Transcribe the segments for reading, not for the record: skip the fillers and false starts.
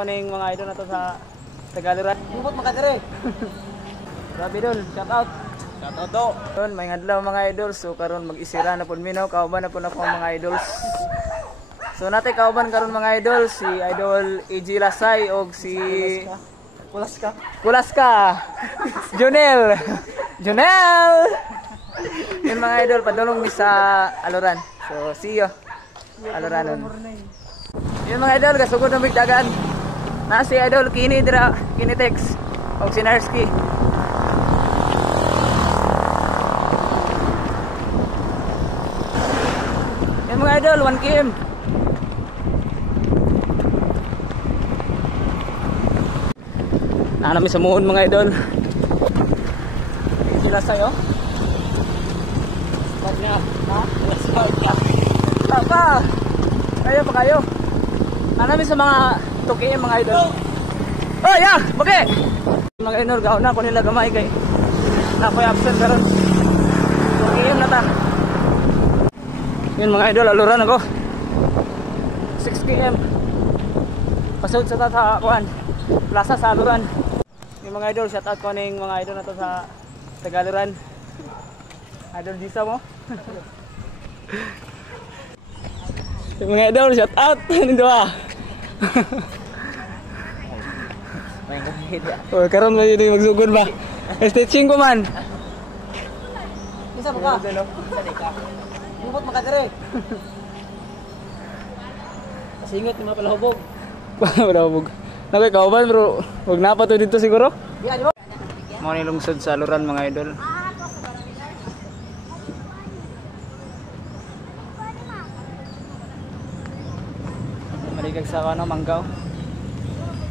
Morning mga idol na to sa Tagaluran. Bubot makadere. Grabe dol, shout out. Shout out do. Don, may adlaw mga idol. So karon mag-isira na pud minaw, kauban na pud ako mga idols. So natin kauban karon mga idol si Idol AJ Lasay og si Kulaska. Jonel. Yan mga idol, padulong mi sa Aluran. So see you. Aluranon. Yan mga idol, gasugod na bigdagan. Na si Idol Kini dira, Kinitex og si Narski. Yan mga idol, 1 km. Namin sa muon mga idol. Sila sa'yo. Wag na. Ha? Papa! Kayo pa kayo. Namin sa mga 2 km mga idol. Oh yeah! Bakit? Mga idol, gaon na ko nila gamay kay nakoy absent karon. 2 km na ta. Yun mga idol, aluran ako. 6 km. Pasod sa kuan. Plaza sa Aluran. Yung mga idol, shout out ko ning mga idol na to sa Tagaluran. Idol Gisa mo. Yung mga idol, shout out. Nindo ah. Oh, karon ba yun magsugod ba? Stitching ko man. Isa pa ka? Bubot makadere. Singit ni mapalahubog. Palahubog. Nakay kauban bro, wag na pa to dito siguro. Yeah, di ba? Mo ni lungsod sa Aluran mga idol. Maligag sa ano Manggaw.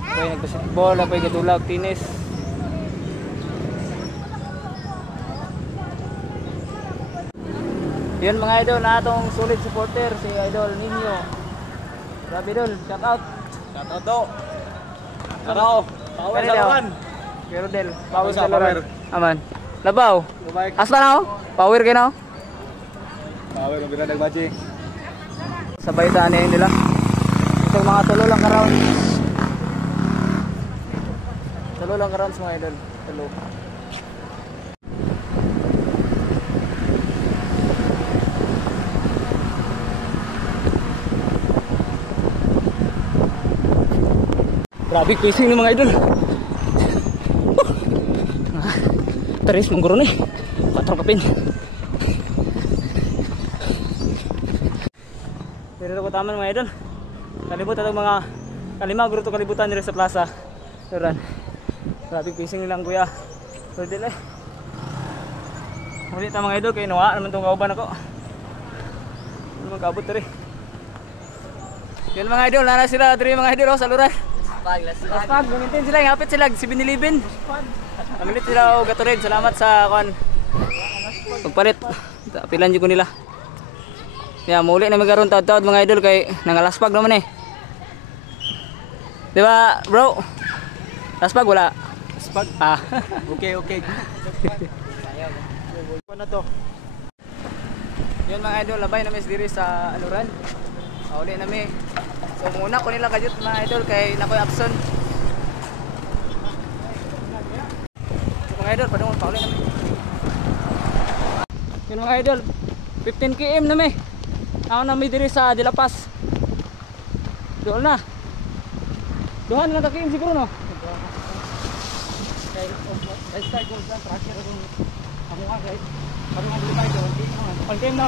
Koy nagbasketball, ako'y gadulag tennis. Yun mga idol, na atong solid supporter si Idol Ninyo. Grabe dol, shout out. Shout out do. Taro, power sa lawan. Pero del, power sa lawan. Aman. Labaw. Asa na ako? Power kayo na ako? Power, mabira nagbaji. Sabay sa anin nila. Itong mga tulo lang karoon. Tulo lang karoon sa mga idol. Tulo. Grabe quizzing ng mga idol. Teres mangguro ni. 4 kapin. Dito ko taman mga idol. Kalibutan ang mga kalima guro to kalibutan diri sa plaza. Turan. Grabe quizzing nilang kuya. Pwede le. Muli ta mga idol kay nawa naman tong kauban ako. Naman kabot diri. Yan mga idol, nana sila diri mga idol sa Aluran. Laspag, gamitin sila, ngapit sila, 7-Eleven. Gamitin sila o Gatorade, salamat sa kuan. Pagpalit, pilan dyan ko nila. Yeah, muli na magaroon taod-taod mga idol kay nangalaspag naman eh. Diba bro? Laspag wala? Laspag? Ah. Okay. Ano to? Yun mga idol, labay na mes diri sa Aluran. Uli na mi. So muna ko nila kajut mga idol kay nakoy absent. So mga idol, padung pauli na mi. Yun mga idol, 15 km na mi. Ako na mi diri sa De La Paz. Doon na. Duhan lang ka km siguro no. Kay start ko sa tracker ko. Ako nga guys. Kami nga dili tayo. Pag-team na.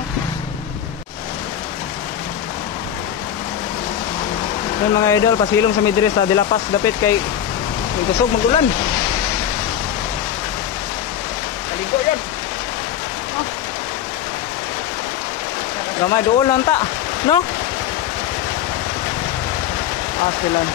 Yan mga idol, pasilong sa midris sa De La Paz, dapit kay kusog magulan. Kaligo yan. Gamay doon lang ta, no? Asilan.